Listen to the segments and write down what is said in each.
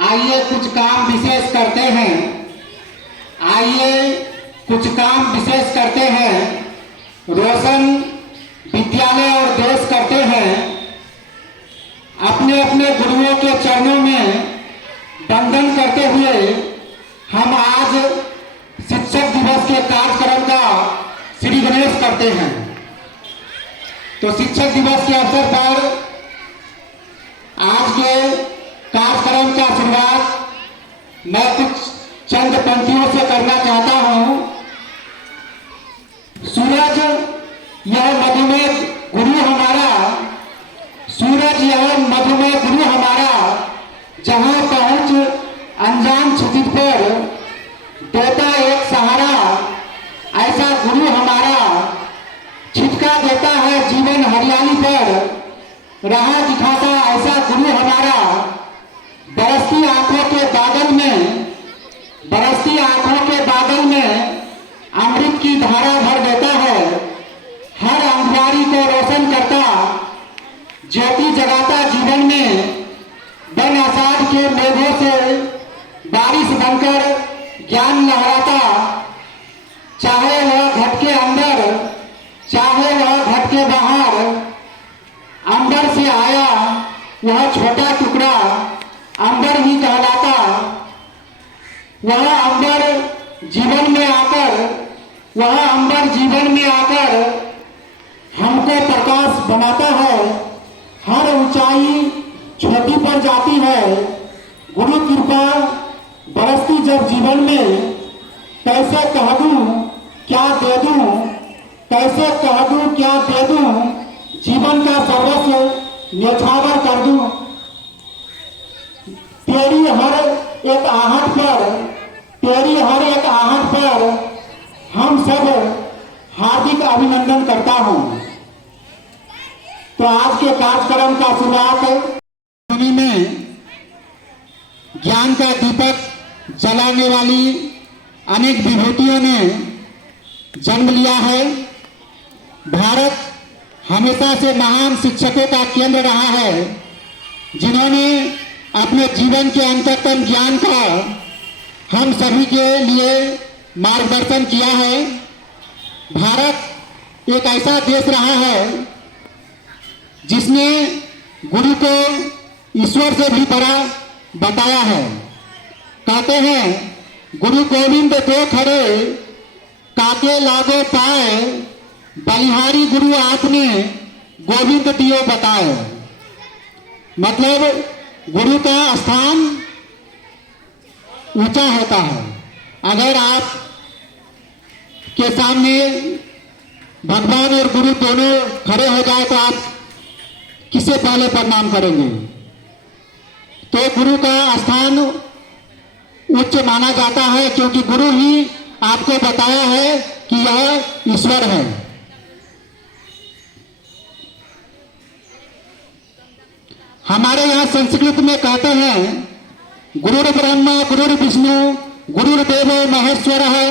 आइए कुछ काम विशेष करते हैं। आइए कुछ काम विशेष करते हैं। रोशन विद्यालय और देश करते हैं। अपने अपने गुरुओं के चरणों में वंदन करते हुए हम आज शिक्षक दिवस के कार्यक्रम का श्री गणेश करते हैं। तो शिक्षक दिवस के अवसर पर आज के कार्यक्रम का शुरुआत मैं कुछ चंद पंक्तियों से करना चाहता हूं। सूरज यह मधुमेह गुरु हमारा, सूरज यह मधुमेह गुरु हमारा, जहां पहुंच अनजान क्षितिज पर देता एक सहारा। ऐसा गुरु हमारा छिटका देता है जीवन हरियाली पर, राह दिखाता ऐसा गुरु हमारा। बरसती आंखों के बादल में, बरसती आंखों के बादल में अमृत की धारा भर देता है। हर अंधियारी को रोशन करता, ज्योति जगाता जीवन में। बन आषाढ़ के मेघों से बारिश बनकर ज्ञान लहराता, चाहे वह घट के अंदर, चाहे वह घट के बाहर। अंबर से आया वह छोटा टुकड़ा अंबर ही कहलाता। वह अंबर जीवन में आकर, वह अंबर जीवन में आकर हमको प्रकाश बनाता है। हर ऊंचाई छोटी पड़ जाती है। गुरु कृपा बरसती जब जीवन में, कैसे कह दूं क्या दे दूं, कैसे कह दूं क्या दे दूं, जीवन का सर्वस्व न्यौछावर कर दूं। तेरी हर एक आहट पर, तेरी हर एक आहट पर हम सब हार्दिक अभिनंदन करता हूं। तो आज के कार्यक्रम का शुरुआत में ज्ञान का दीपक जलाने वाली अनेक विभूतियों ने जन्म लिया है। भारत हमेशा से महान शिक्षकों का केंद्र रहा है, जिन्होंने अपने जीवन के अंततम ज्ञान का हम सभी के लिए मार्गदर्शन किया है। भारत एक ऐसा देश रहा है जिसने गुरु को ईश्वर से भी बड़ा बताया है। कहते हैं गुरु गोविंद दो खड़े, काके लागो पाए, बलिहारी गुरु आपने गोविंद दियो बताए। मतलब गुरु का स्थान ऊंचा होता है। अगर आप के सामने भगवान और गुरु दोनों खड़े हो जाए तो आप किसे पहले प्रणाम करेंगे? तो गुरु का स्थान उच्च माना जाता है, क्योंकि गुरु ही आपको बताया है कि यह ईश्वर है। हमारे यहाँ संस्कृत में कहते हैं गुरुर ब्रह्मा गुरुर विष्णु गुरुर्देवो महेश्वर है,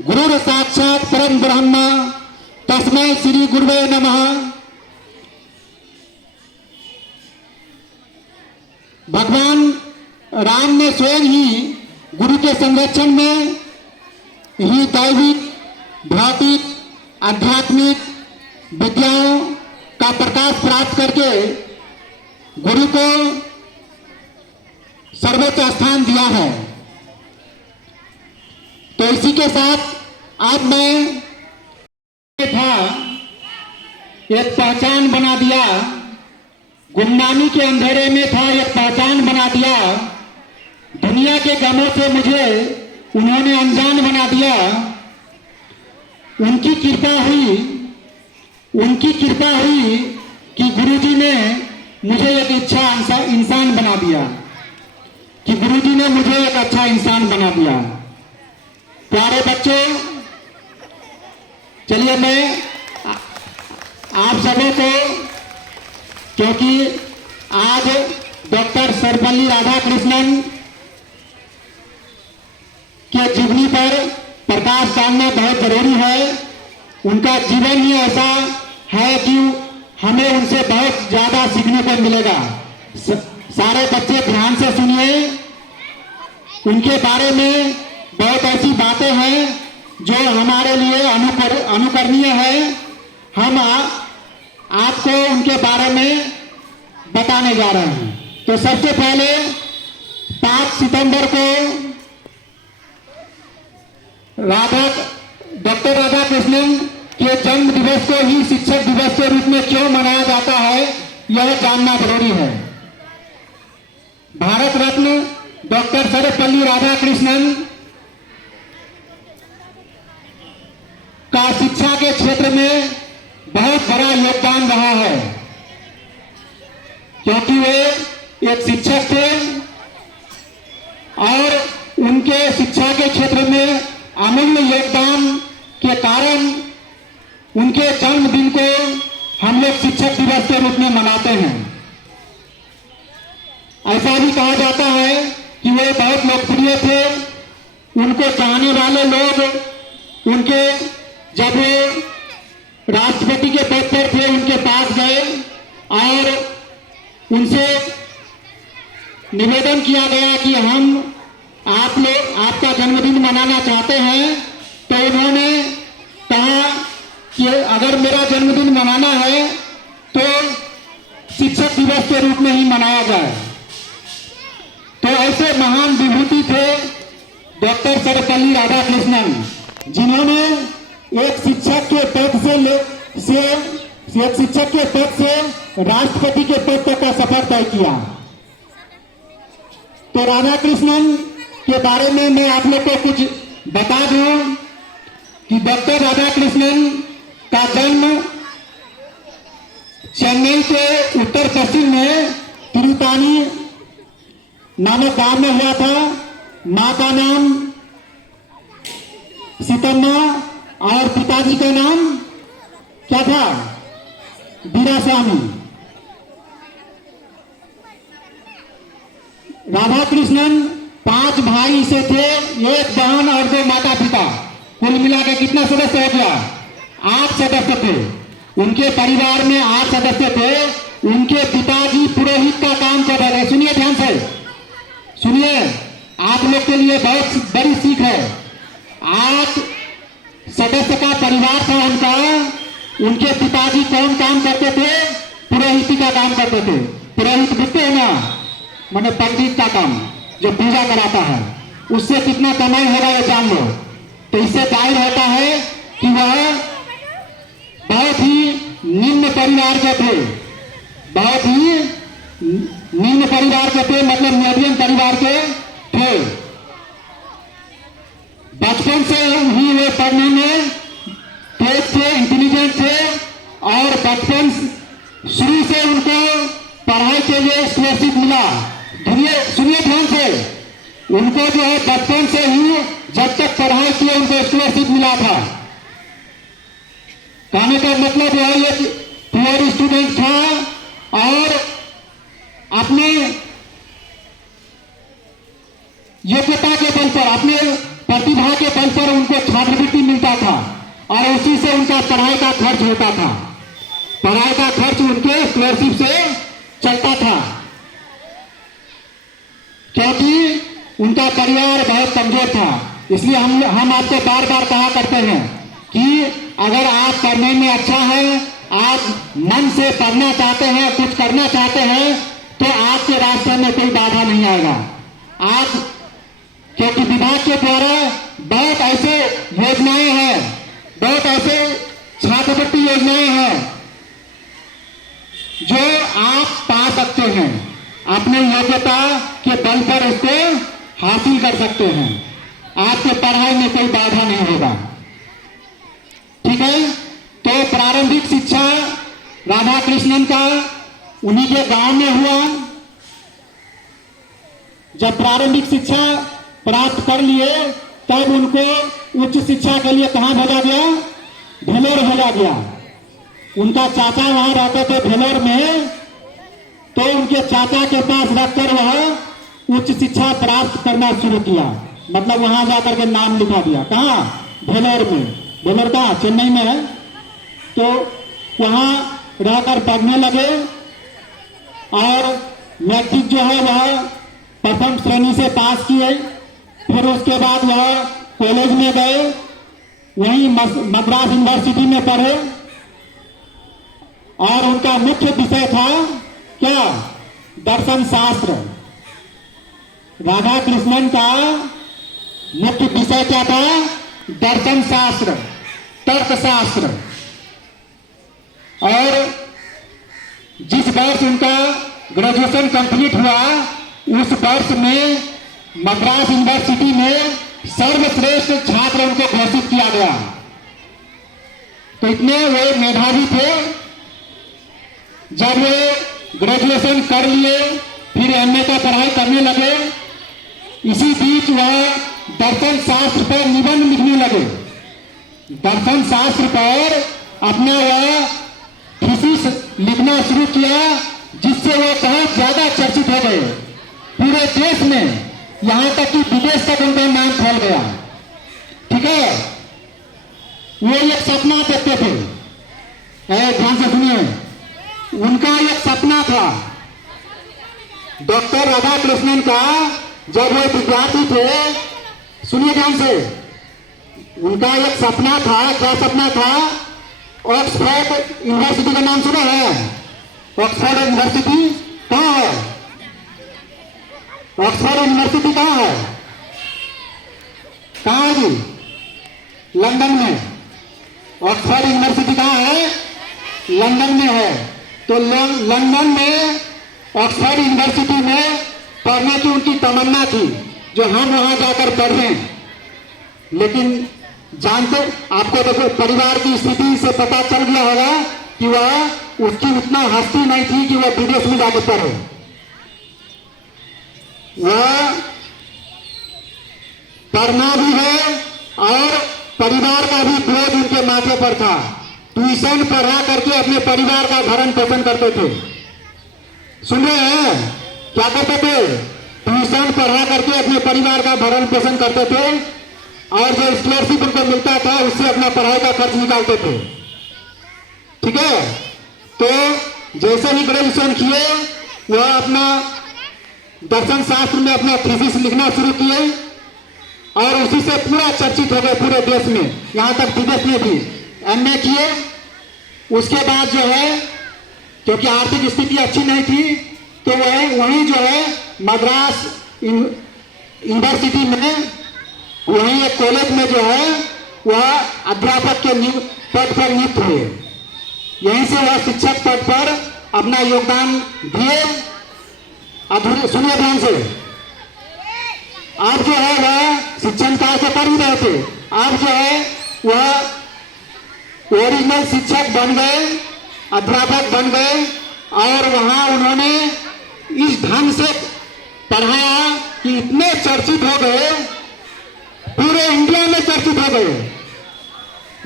गुरुर साक्षात परम ब्रह्म तस्मै श्री गुरुवे नमः। भगवान राम ने स्वयं ही गुरु के संरक्षण में ही दैविक, भौतिक, आध्यात्मिक विद्याओं का प्रकाश प्राप्त करके गुरु को सर्वोच्च स्थान दिया है। तो इसी के साथ आज मैं था एक पहचान बना दिया, गुमनामी के अंधेरे में था एक पहचान बना दिया। दुनिया के गमों से मुझे उन्होंने अनजान बना दिया। उनकी कृपा हुई, उनकी कृपा हुई कि गुरुजी ने मुझे एक अच्छा इंसान बना दिया, कि गुरुजी ने मुझे एक अच्छा इंसान बना दिया। प्यारे बच्चों, चलिए मैं आप सभी को, क्योंकि आज डॉक्टर सर्वपल्ली राधाकृष्णन के जीवनी पर प्रकाश डालना बहुत जरूरी है। उनका जीवन ही ऐसा है कि हमें उनसे बहुत ज्यादा सीखने को मिलेगा। सारे बच्चे ध्यान से सुनिए उनके बारे में बहुत ऐसी बातें हैं जो हमारे लिए अनुकरणीय है। हम आपको उनके बारे में बताने जा रहे हैं। तो सबसे पहले 5 सितंबर को डॉक्टर राधाकृष्णन के जन्म दिवस को ही शिक्षक दिवस के रूप में क्यों मनाया जाता है, यह जानना जरूरी है। भारत रत्न डॉक्टर सर्वपल्ली राधाकृष्णन का शिक्षा के क्षेत्र में बहुत बड़ा योगदान रहा है, क्योंकि वे एक शिक्षक थे और उनके शिक्षा के क्षेत्र में अमूल्य योगदान के कारण उनके जन्मदिन को हम लोग शिक्षक दिवस के रूप में मनाते हैं। ऐसा भी कहा जाता है कि वे बहुत लोकप्रिय थे। उनको चाहने वाले लोग उनके जब वे राष्ट्रपति के पद पर थे उनके पास गए और उनसे निवेदन किया गया कि हम आप लोग आपका जन्मदिन मनाना चाहते हैं। तो उन्होंने कहा कि अगर मेरा जन्मदिन मनाना है तो शिक्षक दिवस के रूप में ही मनाया जाए। तो ऐसे महान विभूति थे डॉक्टर सर्वपल्ली राधाकृष्णन, जिन्होंने एक शिक्षक के पद से राष्ट्रपति के पद तक का सफर तय किया। तो राधाकृष्णन के बारे में मैं आप लोग को कुछ बता दूं कि डॉक्टर राधाकृष्णन का जन्म चेन्नई के उत्तर पश्चिम में तिरुतानी नामक गांव में हुआ था। मां का नाम सीतम्मा और पिताजी का नाम क्या था? वीरास्वामी। राधाकृष्णन 5 भाई से थे, 1 बहन और 2 माता पिता। कुल मिलाकर कितना सदस्य हो गया? 8 सदस्य थे। उनके परिवार में 8 सदस्य थे। उनके पिताजी पुरोहित का काम कर रहे थे। सुनिए ध्यान से, सुनिए, आप लोग के लिए बहुत बड़ी सीख है। 8 सदस्य का परिवार था उनका। उनके पिताजी कौन काम करते थे? पुरोहिती का काम करते थे। पुरोहित बुझते हैं ना, माने पंडित का काम, जो पूजा कराता है। उससे कितना कमाई होगा ये जान लो। तो इससे जाहिर होता है कि वह बहुत ही निम्न परिवार के थे, बहुत ही निम्न परिवार के थे, मतलब मीडियम परिवार के थे। बचपन से ही वे पढ़ने में तेज थे, इंटेलिजेंट थे और बचपन शुरू से उनको पढ़ाई के लिए स्कॉलरशिप मिला। सुनिए ध्यान से, उनको जो है बचपन से ही जब तक पढ़ाई की उनको स्कॉलरशिप मिला था। कहने का मतलब यह है कि प्योर स्टूडेंट था और अपने योग्यता के बल पर, अपने प्रतिभा के बल पर उनको छात्रवृत्ति मिलता था और उसी से उनका पढ़ाई का खर्च होता था। पढ़ाई का खर्च उनके स्कॉलरशिप से चलता था, क्योंकि उनका परिवार बहुत कमजोर था। इसलिए हम आपको बार बार कहा करते हैं कि अगर आप पढ़ने में अच्छा है, आप मन से पढ़ना चाहते हैं, कुछ करना चाहते हैं, तो आपके रास्ते में कोई बाधा नहीं आएगा। आप, क्योंकि विभाग के द्वारा बहुत ऐसे योजनाएं हैं, बहुत ऐसे छात्रवृत्ति योजनाएं हैं जो आप पा सकते हैं। अपने योग्यता के बल पर उसको हासिल कर सकते हैं। आपके पढ़ाई में कोई बाधा नहीं होगा। ठीक है। तो प्रारंभिक शिक्षा राधाकृष्णन का उन्हीं के गांव में हुआ। जब प्रारंभिक शिक्षा प्राप्त कर लिए तब उनको उच्च शिक्षा के लिए कहां भेजा गया? भेलोर भेजा गया। उनका चाचा वहां रहते थे भेलोर में, तो उनके चाचा के पास रखकर वह उच्च शिक्षा प्राप्त करना शुरू किया। मतलब वहां जाकर के नाम लिखा दिया। कहाँ? भेलोर में। भेलोर कहाँ? चेन्नई में है। तो वहां रहकर पढ़ने लगे और मैट्रिक जो है वह प्रथम श्रेणी से पास किए फिर उसके बाद वह कॉलेज में गए, वहीं मद्रास यूनिवर्सिटी में पढ़े और उनका मुख्य विषय था क्या? दर्शन शास्त्र। राधा कृष्णन का मुख्य विषय क्या था? दर्शन शास्त्र, तर्कशास्त्र। और जिस वर्ष उनका ग्रेजुएशन कंप्लीट हुआ उस वर्ष में मद्रास यूनिवर्सिटी में सर्वश्रेष्ठ छात्र उनको घोषित किया गया। तो इतने वे मेधावी थे। जब वे ग्रेजुएशन कर लिए फिर एमए का पढ़ाई करने लगे, इसी बीच वह दर्शन शास्त्र पर निबंध लिखने लगे। दर्शन शास्त्र पर अपना वह थीसिस लिखना शुरू किया, जिससे वह बहुत ज्यादा चर्चित हो गए पूरे देश में, यहां तक कि विदेश तक उनका नाम फैल गया। ठीक है, वो एक सपना देखते थे, ध्यान से सुनिए, उनका एक सपना था डॉक्टर राधा कृष्णन का। जब वो विद्यार्थी थे, सुनिए ध्यान से, उनका एक सपना था। क्या सपना था? ऑक्सफोर्ड यूनिवर्सिटी का नाम सुना है? ऑक्सफोर्ड यूनिवर्सिटी कहाँ है? ऑक्सफोर्ड यूनिवर्सिटी कहाँ है? कहाँ है जी? लंदन में। ऑक्सफोर्ड यूनिवर्सिटी कहाँ है? लंदन में है। तो लंदन में ऑक्सफोर्ड यूनिवर्सिटी में पढ़ने की उनकी तमन्ना थी, जो हम वहां जाकर पढ़ रहे हैं। लेकिन जानते, आपको देखो परिवार की स्थिति से पता चल गया होगा कि वह उसकी उतना हस्ती नहीं थी कि वह विदेश में जाकर पढ़े। वह पढ़ना भी है और परिवार का भी बोझ उनके माथे पर था। ट्यूशन पढ़ा करके अपने परिवार का भरण पोषण करते थे। सुन रहे हैं? क्या करते थे? ट्यूशन पढ़ा करके अपने परिवार का भरण पोषण करते थे और जो स्कॉलरशिप उनको मिलता था उससे अपना पढ़ाई का खर्च निकालते थे। ठीक है, तो जैसे ही ग्रेजुएशन किए वह अपना दर्शन शास्त्र में अपना थीसिस लिखना शुरू किए और उसी से पूरा चर्चित हो गए पूरे देश में, यहाँ तक विदेश में भी। एमए किए, उसके बाद जो है, क्योंकि आर्थिक स्थिति अच्छी नहीं थी, तो वह वहीं जो है मद्रास यूनिवर्सिटी में, वहीं एक कॉलेज में जो है वह अध्यापक के पद पर नियुक्त हुए। यहीं से वह शिक्षक पद पर अपना योगदान दिए। सुनिए ध्यान से, आप जो है वह शिक्षण कार्य से कर ही रहे थे, आप जो है वह ओरिजिनल शिक्षक बन गए, अध्यापक बन गए और वहां उन्होंने इस ढंग से पढ़ाया कि इतने चर्चित हो गए, पूरे इंडिया में चर्चित हो गए।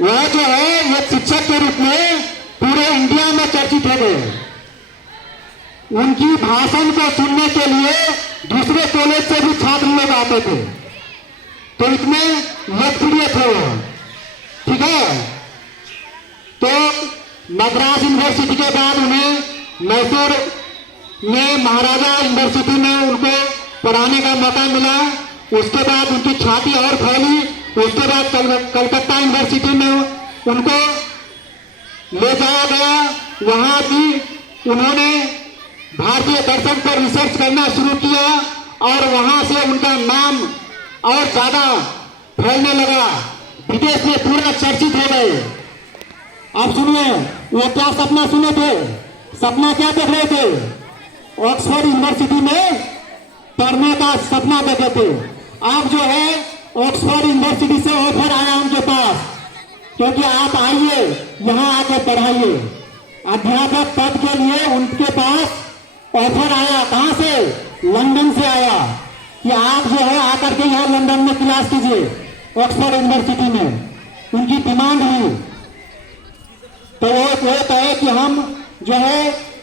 वह जो है एक शिक्षक के रूप में पूरे इंडिया में चर्चित हो गए। उनकी भाषण को सुनने के लिए दूसरे कॉलेज से भी छात्र लोग आते थे, तो इतने लोकप्रिय थे वो। ठीक है, तो मद्रास यूनिवर्सिटी के बाद उन्हें मैसूर में महाराजा यूनिवर्सिटी में उनको पढ़ाने का मौका मिला। उसके बाद उनकी ख्याति और फैली। उसके बाद कलकत्ता यूनिवर्सिटी में उनको ले जाया गया। वहां भी उन्होंने भारतीय दर्शन पर रिसर्च करना शुरू किया और वहां से उनका नाम और ज्यादा फैलने लगा, विदेश में पूरा चर्चित हो गए। अब सुनिए, वो क्या सपना सुने थे? सपना क्या देख रहे थे? ऑक्सफोर्ड यूनिवर्सिटी में पढ़ने का सपना देखे थे। अब जो है ऑक्सफोर्ड यूनिवर्सिटी से ऑफर आया उनके पास, क्योंकि आप आइए यहाँ आके पढ़ाइए। अध्यापक पद के लिए उनके पास ऑफर आया। कहां से? लंदन से आया कि आप जो है आकर के यहाँ लंदन में क्लास कीजिए, ऑक्सफोर्ड यूनिवर्सिटी में। उनकी डिमांड हुई तो वो कहे कि हम जो है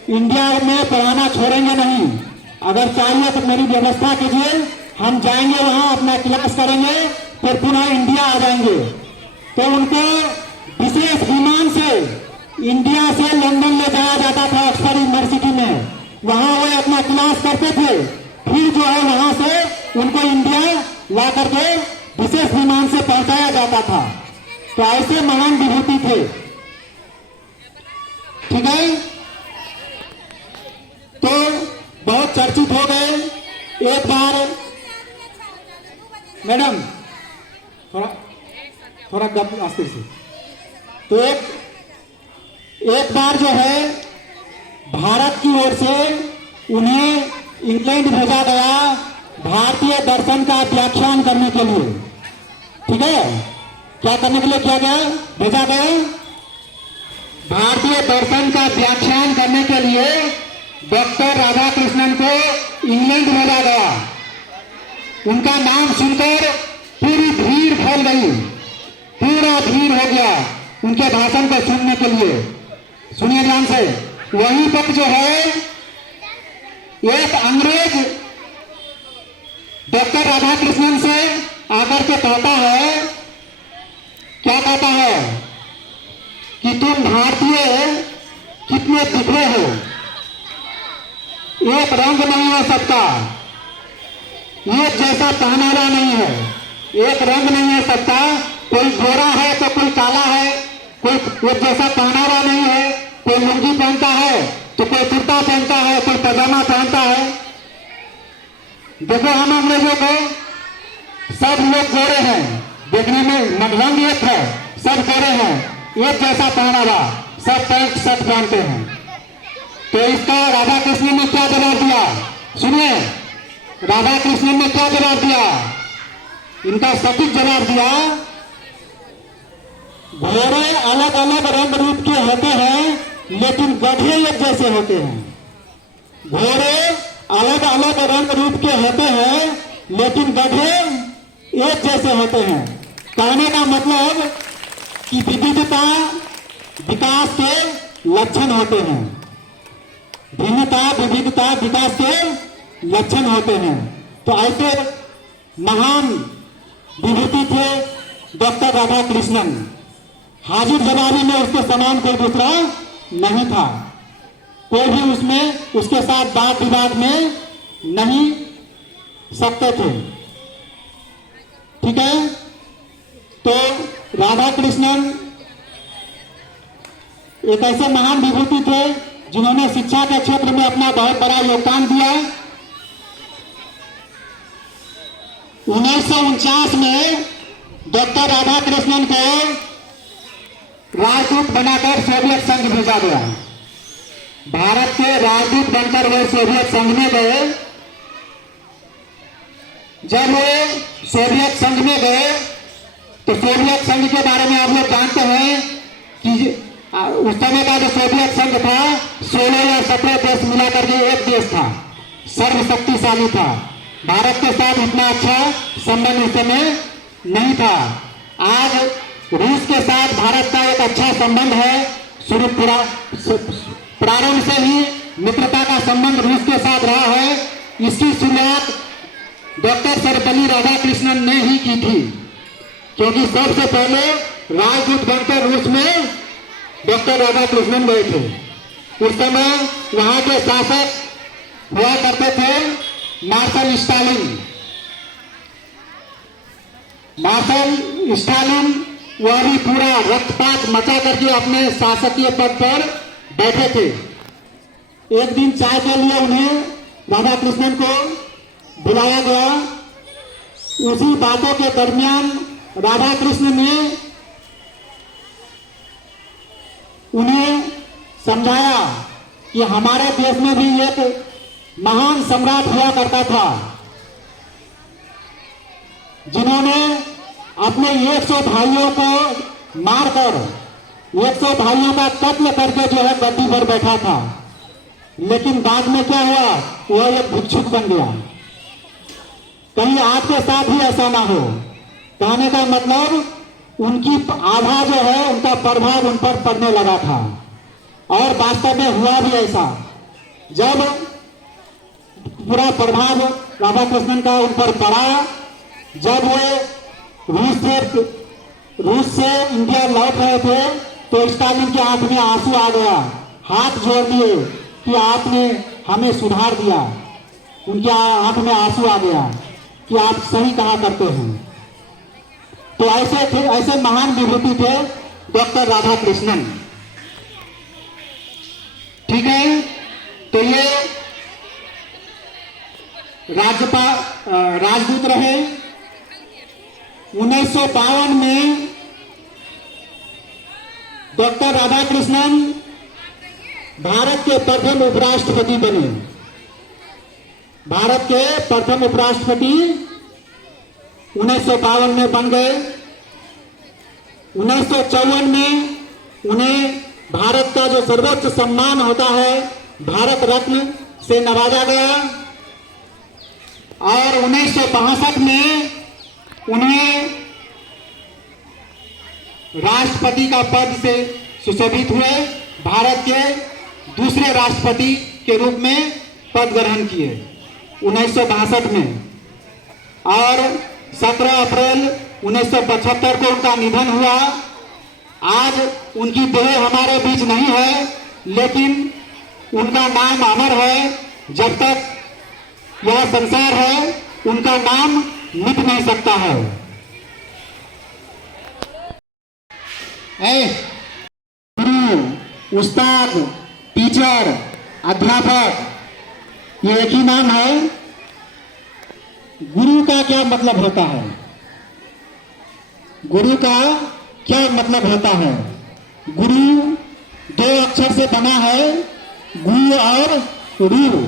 इंडिया में पढ़ाना छोड़ेंगे नहीं, अगर चाहिए तो मेरी व्यवस्था कीजिए, हम जाएंगे वहां अपना क्लास करेंगे, फिर पुनः इंडिया आ जाएंगे। तो उनको विशेष विमान से इंडिया से लंदन ले जाया जाता था ऑक्सफोर्ड यूनिवर्सिटी में। वहां वो अपना क्लास करते थे, फिर जो है वहां से उनको इंडिया ला करके विशेष विमान से पहुंचाया जाता था। तो ऐसे महान विभूति थे। ठीक है, तो बहुत चर्चित हो गए। एक बार मैडम थोड़ा थोड़ा गप आस्ते से। तो एक बार जो है भारत की ओर से उन्हें इंग्लैंड भेजा गया भारतीय दर्शन का व्याख्यान करने के लिए। ठीक है, क्या करने के लिए किया गया, भेजा गया? भारतीय दर्शन का व्याख्यान करने के लिए डॉक्टर राधाकृष्णन को इंग्लैंड भेजा गया। उनका नाम सुनकर पूरी भीड़ फैल गई, पूरा भीड़ हो गया उनके भाषण को सुनने के लिए। सुनिए ध्यान से। वहीं पर जो है एक अंग्रेज डॉक्टर राधाकृष्णन से आकर के कहता है, क्या कहता है कि तुम भारतीय कितने बिखरे हो, एक रंग नहीं हो सकता, एक जैसा पहनावा नहीं है, एक रंग नहीं हो सकता, कोई गोरा है तो कोई काला है, कोई एक जैसा पहनावा नहीं है, कोई लुंगी पहनता है तो कोई कुर्ता पहनता है, कोई पजामा पहनता है। देखो हम अंग्रेजों को सब लोग गोरे हैं, देखने में रंग एक है, सब गोरे हैं, एक जैसा पहनावा, सब पैंट शर्ट पहनते हैं। तो इसका राधा कृष्ण ने क्या जवाब दिया, सुनिए राधा कृष्ण ने क्या जवाब दिया। इनका सटीक जवाब दिया, घोड़े अलग अलग रंग रूप के होते हैं लेकिन गधे एक जैसे होते हैं। घोड़े अलग अलग रंग रूप के होते हैं लेकिन गधे एक जैसे होते हैं। कहने का मतलब कि विविधता विकास के लक्षण होते हैं, भिन्नता विविधता विकास के लक्षण होते हैं। तो ऐसे महान विभूति थे डॉक्टर राधा कृष्णन। हाजिर जवाबी में उसके समान कोई दूसरा नहीं था, कोई भी उसमें उसके साथ वाद विवाद में नहीं सकते थे। ठीक है, तो राधा कृष्णन एक ऐसे महान विभूति थे जिन्होंने शिक्षा के क्षेत्र में अपना बहुत बड़ा योगदान दिया। 1949 में डॉक्टर राधा कृष्णन को राजदूत बनाकर सोवियत संघ भेजा गया। भारत के राजदूत बनकर वे सोवियत संघ में गए। जब वे सोवियत संघ में गए तो सोवियत संघ के बारे में आप लोग जानते हैं कि उस समय का जो सोवियत संघ था 16 या 17 देश मिलाकर के एक देश था, सर्वशक्तिशाली था। भारत के साथ इतना अच्छा संबंध उस समय नहीं था। आज रूस के साथ भारत का एक अच्छा संबंध है। शुरू प्रारंभ से ही मित्रता का संबंध रूस के साथ रहा है। इसकी शुरुआत डॉक्टर सर्वपल्ली राधाकृष्णन ने ही की थी, क्योंकि सबसे पहले राजदूत बनकर रूस में डॉक्टर राधाकृष्णन गए थे। उस समय वहां के शासक हुआ करते थे मार्शल स्टालिन। मार्शल स्टालिन वह भी पूरा रक्तपात मचा करके अपने शासकीय पद पर बैठे थे। एक दिन चाय के लिए उन्हें राधा कृष्णन को बुलाया गया। उसी बातों के दरमियान राधा कृष्ण ने उन्हें समझाया कि हमारे देश में भी एक महान सम्राट हुआ करता था जिन्होंने अपने 100 भाइयों को मारकर 100 भाइयों का कत्ल करके जो है गद्दी पर बैठा था। लेकिन बाद में क्या हुआ, वह एक भिक्षुक बन गया। कहीं आपके साथ ही ऐसा ना हो। कहने का मतलब उनकी आधा जो है उनका प्रभाव उन पर पड़ने लगा था, और वास्तव में हुआ भी ऐसा। जब पूरा प्रभाव राधा कृष्णन का उन पर पड़ा, जब वे रूस से इंडिया लौट रहे थे तो स्टालिन की आंख में आंसू आ गया। हाथ जोड़ दिए कि आपने हमें सुधार दिया। उनकी आंख में आंसू आ गया। कि आप सही कहा करते हैं। तो ऐसे थे, ऐसे महान विभूति थे डॉक्टर राधा कृष्णन। ठीक है, तो ये राजदूत रहे। 1952 में डॉक्टर राधा कृष्णन भारत के प्रथम उपराष्ट्रपति बने। भारत के प्रथम उपराष्ट्रपति 1952 में बन गए। 1954 में उन्हें भारत का जो सर्वोच्च सम्मान होता है भारत रत्न से नवाजा गया और 1962 में उन्हें राष्ट्रपति का पद से सुशोभित हुए। भारत के दूसरे राष्ट्रपति के रूप में पद ग्रहण किए 1962 में। और 17 अप्रैल 1975 को उनका निधन हुआ। आज उनकी देह हमारे बीच नहीं है, लेकिन उनका नाम अमर है। जब तक यह संसार है उनका नाम मिट नहीं सकता है। गुरु, उस्ताद, टीचर, अध्यापक, ये एक ही नाम है। गुरु का क्या मतलब होता है? गुरु का क्या मतलब होता है? गुरु 2 अक्षर से बना है, गु और रू।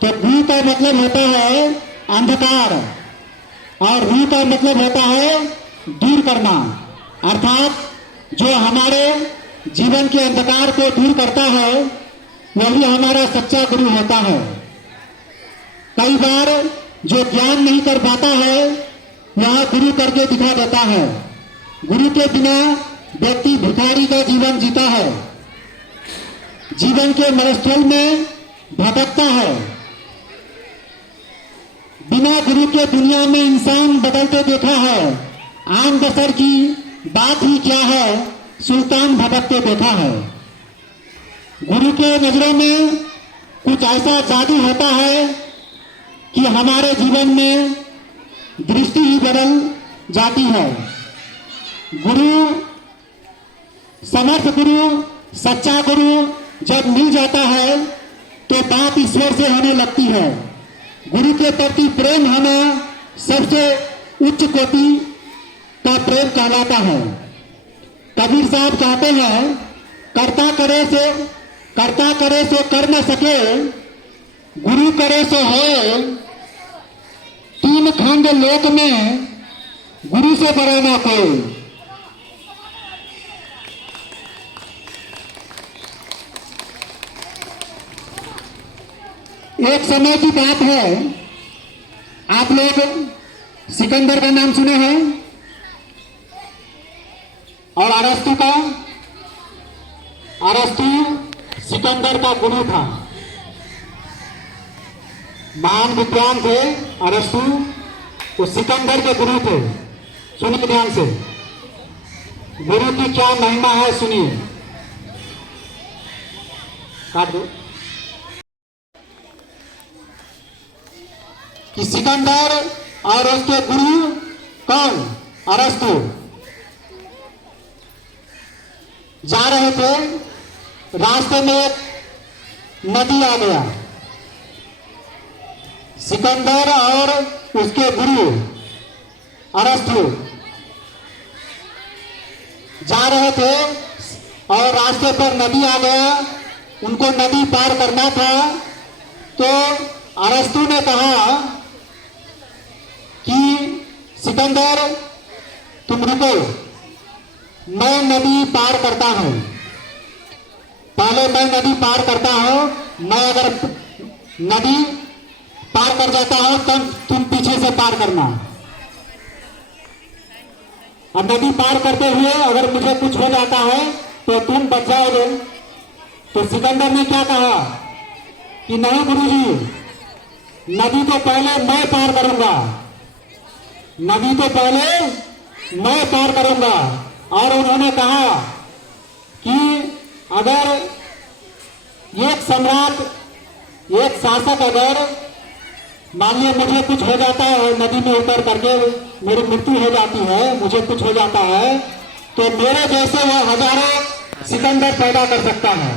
तो गु का मतलब होता है अंधकार और रू का मतलब होता है दूर करना। अर्थात जो हमारे जीवन के अंधकार को दूर करता है वही हमारा सच्चा गुरु होता है। कई बार जो ज्ञान नहीं कर पाता है वह गुरु करके दिखा देता है। गुरु के बिना व्यक्ति भिखारी का जीवन जीता है, जीवन के मरुस्थल में भटकता है। बिना गुरु के दुनिया में इंसान बदलते देखा है। आम बसर की बात ही क्या है, सुल्तान भटकते देखा है। गुरु के नजरों में कुछ ऐसा जादू होता है कि हमारे जीवन में दृष्टि ही बदल जाती है। गुरु, समर्थ गुरु, सच्चा गुरु जब मिल जाता है तो बात ईश्वर से होने लगती है। गुरु के प्रति प्रेम होना सबसे उच्च कोटि का प्रेम कहलाता है। कबीर साहब कहते हैं, कर्ता करे सो कर न सके, गुरु करे सो होए। 3 खंड लोक में गुरु से बड़ा ना कोई। एक समय की बात है, आप लोग सिकंदर का नाम सुने हैं और अरस्तु का। अरस्तु सिकंदर का गुरु था, महान विद्वान थे अरस्तु, वो सिकंदर के गुरु थे। सुनिए ध्यान से, गुरु की क्या महिमा है सुनिए। काट दो। कि सिकंदर और उसके गुरु कौन? अरस्तु जा रहे थे, रास्ते में एक नदी आ गया। सिकंदर और उसके गुरु अरस्तु जा रहे थे और रास्ते पर नदी आ गया। उनको नदी पार करना था तो अरस्तु ने कहा कि सिकंदर तुम रुको, मैं नदी पार करता हूं। पहले मैं नदी पार करता हूं, मैं अगर नदी पार कर जाता हूं तब तुम पीछे से पार करना। अब नदी पार करते हुए अगर मुझे कुछ हो जाता है तो तुम बच जाओगे। तो सिकंदर ने क्या कहा कि नहीं गुरुजी, नदी तो पहले मैं पार करूंगा, नदी तो पहले मैं पार करूंगा। और उन्होंने कहा कि अगर एक सम्राट, एक शासक अगर मानिए मुझे कुछ हो जाता है और नदी में उतर करके मेरी मृत्यु हो जाती है, मुझे कुछ हो जाता है, तो मेरे जैसे वो हजारों सिकंदर पैदा कर सकता है।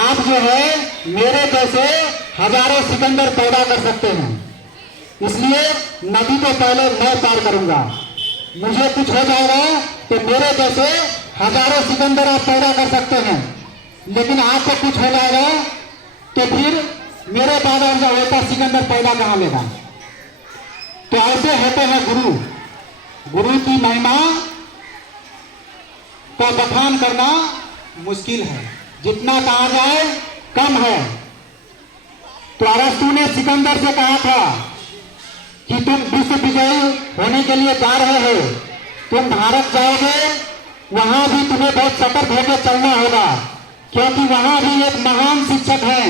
आप जो है मेरे जैसे हजारों सिकंदर पैदा कर सकते हैं, इसलिए नदी को पहले मैं पार करूंगा। मुझे कुछ हो जाएगा तो मेरे जैसे हजारों सिकंदर आप पैदा कर सकते हैं, लेकिन आपको कुछ हो जाएगा तो फिर मेरे बाद और जो होता सिकंदर पैदा कहां लेगा। तो ऐसे होते हैं गुरु। गुरु की महिमा का बखान करना मुश्किल है, जितना कहा जाए कम है। तो अरस्तु ने सिकंदर से कहा था कि तुम विश्व विजयी होने के लिए जा रहे हो, तुम भारत जाओगे, वहां भी तुम्हें बहुत सतर्क होकर चलना होगा, क्योंकि वहां भी एक महान शिक्षक हैं,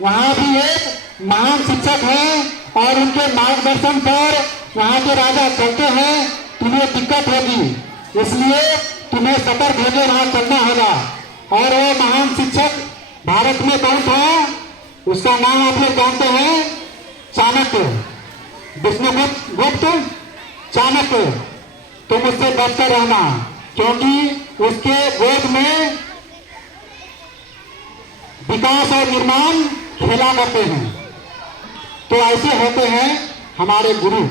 वहां भी एक महान शिक्षक हैं और उनके मार्गदर्शन पर वहां के राजा चलते हैं, तुम्हें दिक्कत होगी, इसलिए तुम्हें सतर्क होकर वहां चलना होगा। और वो महान शिक्षक भारत में कौन था? उसका नाम आप लोग जानते हैं, चाणक्य, विष्णुगुप्त चाणक्य। तुम उससे बचकर रहना, क्योंकि उसके गोद में विकास और निर्माण खेला करते हैं। तो ऐसे होते हैं हमारे गुरु।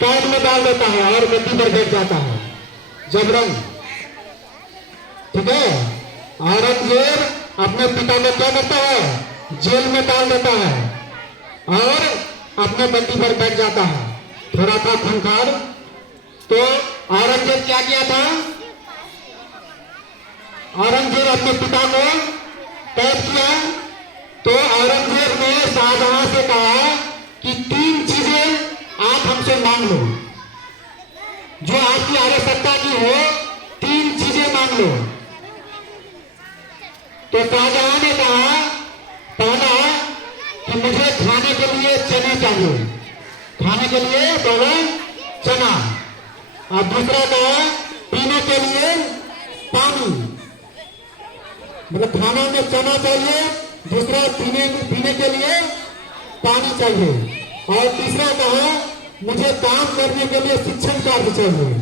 कैद में डाल देता है और गद्दी पर बैठ जाता है, जबरन। ठीक है, औरंगजेब अपने पिता को क्या करता है? जेल में डाल देता है और अपने गद्दी पर बैठ जाता है। थोड़ा था खूंखार, तो औरंगजेब क्या किया था? औरंगजेब अपने पिता को कैद किया, तो औरंगजेब ने शाहजहां से कहा कि 3 चीजें आप हमसे मांग लो, जो आपकी आवश्यकता की हो, 3 चीजें मांग लो। तो शाहजहां ने कहा, पहला कि मुझे खाने के लिए चने चाहिए, खाने के लिए पहले चना, और दूसरा कहा पीने के लिए पानी, मतलब खाना में चना चाहिए, दूसरा पीने के लिए पानी चाहिए, और तीसरा कहा मुझे काम करने के लिए शिक्षण कार्य चाहिए।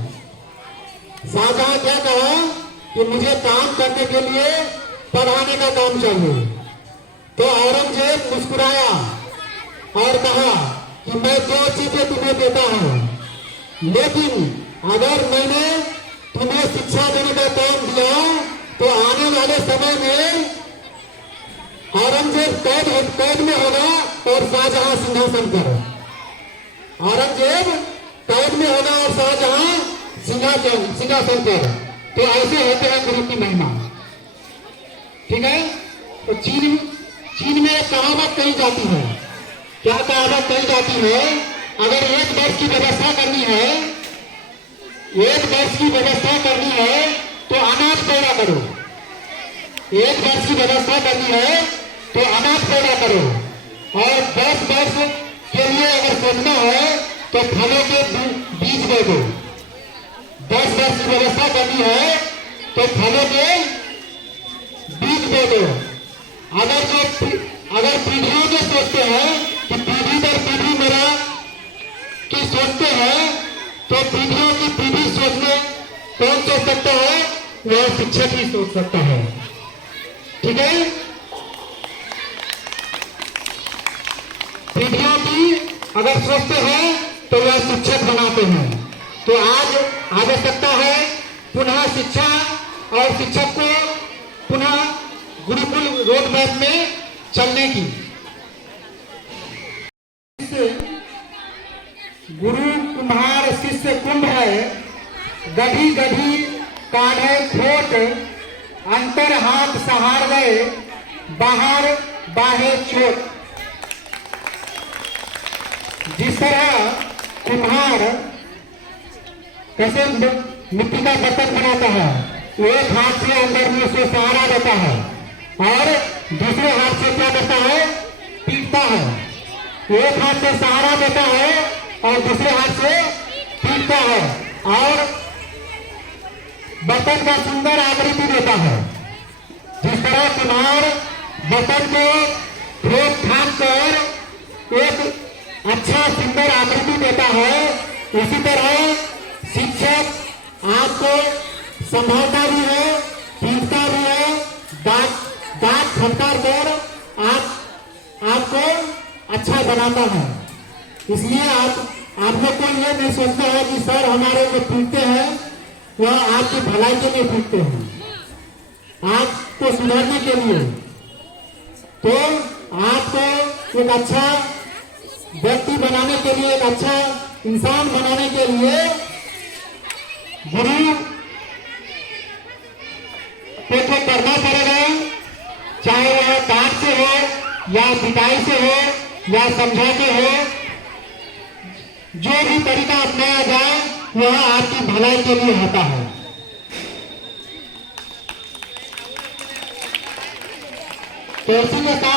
शाहजहां क्या कहा कि मुझे काम करने के लिए पढ़ाने का काम चाहिए। तो औरंगजेब मुस्कुराया और कहा कि मैं 2 चीजें तुम्हें देता हूं, लेकिन अगर मैंने तुम्हें शिक्षा देने का काम दिया तो आने वाले समय में औरंगजेब कैद में होगा और शाहजहां सिंहासन पर। औरंगजेब कैद में होगा और शाहजहां सिंहासन पर। तो ऐसे होते हैं गुरु की महिमा। ठीक है, तो चीन में एक कहावत कही जाती है। क्या कहावत कही जाती है? अगर 1 वर्ष की व्यवस्था करनी है, 1 वर्ष की व्यवस्था करनी है तो अनाज पैदा करो। 1 वर्ष की व्यवस्था करनी है तो अनाज पैदा करो, और 10 वर्ष के लिए अगर सोचना है तो फलों के बीज दे दो। 10 वर्ष की व्यवस्था करनी है तो फलों के बीज दे दो। अगर पीढ़ियों के सोचते हैं कि पीढ़ी दर पीढ़ी मेरा की सोचते हैं, तो पीढ़ियों की पीढ़ी सोचने कौन सोच सकता है? वह शिक्षक ही सोच सकता है। ठीक है, पीढ़ियों की अगर सोचते हैं तो वह शिक्षक बनाते हैं। तो आज आवश्यकता है पुनः शिक्षा और शिक्षक को पुनः गुरुकुल रोड मैप में चलने की। गुरु कुम्हार शिष्य कुंभ है, गढ़ी गढ़ी काढ़े खोट, अंतर हाथ सहार गए, बाहर बाहे चोट। जिस तरह कुम्हार कैसे मिट्टी का बर्तन बनाता है, एक हाथ से अंदर में उसे सहारा देता है और दूसरे हाथ से क्या करता है? पीटता है। एक हाथ से सहारा देता है और दूसरे हाथ से पीटता है, और बर्तन का सुंदर आकृति देता है। जिस तरह कुम्हार बर्तन को ठोक ठाक कर एक अच्छा सुंदर आकृति देता है, उसी तरह शिक्षक आपको संभालता भी है, पीटता भी है, डांट फटकार कर आपको अच्छा बनाता है। इसलिए आप लोग को ये नहीं सोचना है कि सर हमारे जो पीटते हैं वह आपकी भलाई के लिए पीटते हैं, आपको सुधारने के लिए। तो आपको एक अच्छा व्यक्ति बनाने के लिए, एक अच्छा इंसान बनाने के लिए गुरु को तो करना पड़ेगा, चाहे वह डांट से हो या पिटाई से हो या समझा के हो। जो भी तरीका अपनाया जाए वह आपकी भलाई के लिए होता है। तो इसी के साथ